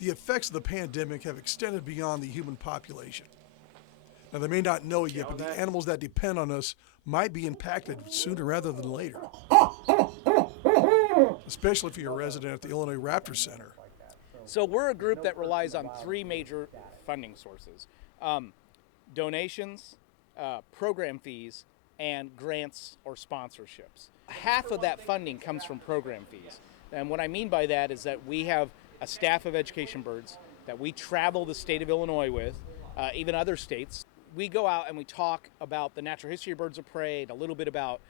The effects of the pandemic have extended beyond the human population. Now, they may not know it yet, but the animals that depend on us might be impacted sooner rather than later, especially if you're a resident at the Illinois Raptor Center. So we're a group that relies on three major funding sources: donations, program fees, and grants or sponsorships. Half of that funding comes from program fees. And what I mean by that is that we have a staff of education birds that we travel the state of Illinois with, even other states. We go out and we talk about the natural history of birds of prey and a little bit about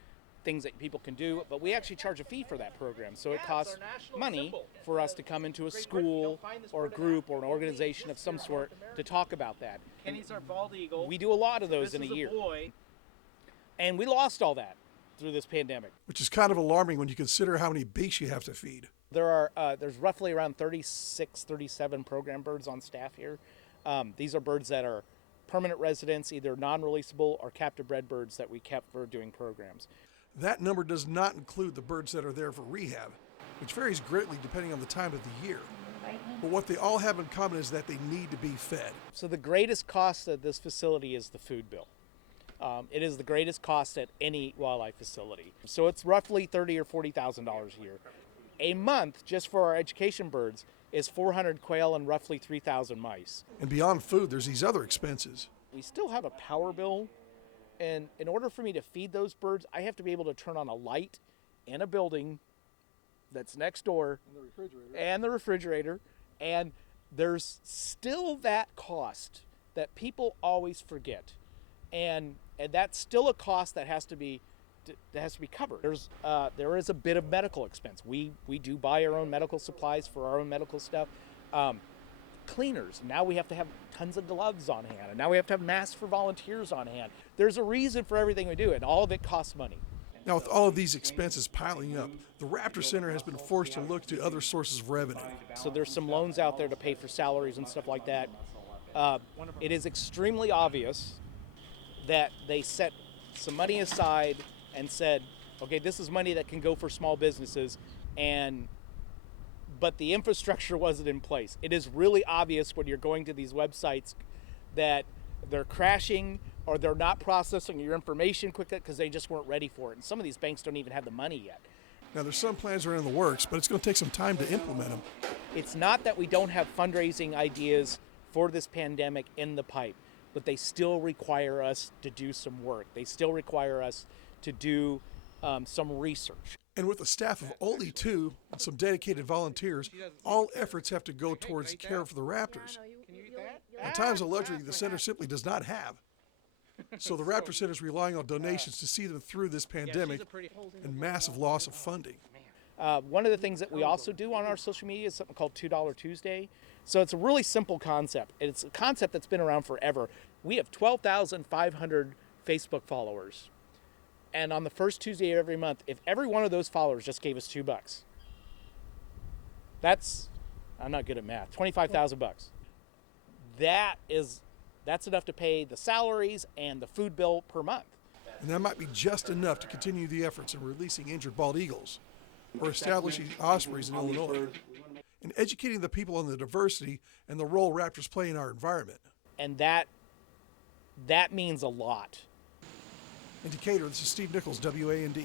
things that people can do, but we actually charge a fee for that program. So it costs money for us to come into a school or a group or an organization of some sort to talk about that. Kenny's our bald eagle. We do a lot of those in a year. And we lost all that through this pandemic. Which is kind of alarming when you consider how many beaks you have to feed. There's roughly around 36, 37 program birds on staff here. These are birds that are permanent residents, either non-releasable or captive bred birds that we kept for doing programs. That number does not include the birds that are there for rehab, which varies greatly depending on the time of the year. But what they all have in common is that they need to be fed. So the greatest cost of this facility is the food bill. It is the greatest cost at any wildlife facility. So it's roughly $30,000 or $40,000 a year. A month, just for our education birds, is 400 quail and roughly 3,000 mice. And beyond food, there's these other expenses. We still have a power bill, and in order for me to feed those birds, I have to be able to turn on a light in a building that's next door, and the refrigerator, and there's still that cost that people always forget, and that's still a cost that has to be covered. There is a bit of medical expense. We do buy our own medical supplies for our own medical stuff. Cleaners. Now we have to have tons of gloves on hand, and now we have to have masks for volunteers on hand. There's a reason for everything we do, and all of it costs money. Now, with all of these expenses piling up, the Raptor Center has been forced to look to other sources of revenue. So there's some loans out there to pay for salaries and stuff like that. It is extremely obvious that they set some money aside and said, okay, this is money that can go for small businesses, but the infrastructure wasn't in place. It is really obvious when you're going to these websites that they're crashing or they're not processing your information quickly because they just weren't ready for it. And some of these banks don't even have the money yet. Now, there's some plans that are in the works, but it's going to take some time to implement them. It's not that we don't have fundraising ideas for this pandemic in the pipe, but they still require us to do some work. They still require us to do some research. And with a staff of only 2 and some dedicated volunteers, all efforts have to go towards care for the raptors. At times, a luxury the center simply does not have. So the Raptor Center is relying on donations to see them through this pandemic and massive loss of funding. One of the things that we also do on our social media is something called $2 Tuesday. So it's a really simple concept. It's a concept that's been around forever. We have 12,500 Facebook followers. And on the first Tuesday of every month, if every one of those followers just gave us $2, I'm not good at math, 25,000 bucks. That's enough to pay the salaries and the food bill per month. And that might be just enough to continue the efforts in releasing injured bald eagles or establishing ospreys in Illinois and educating the people on the diversity and the role raptors play in our environment. And that means a lot. In Decatur, this is Steve Nichols, WAND.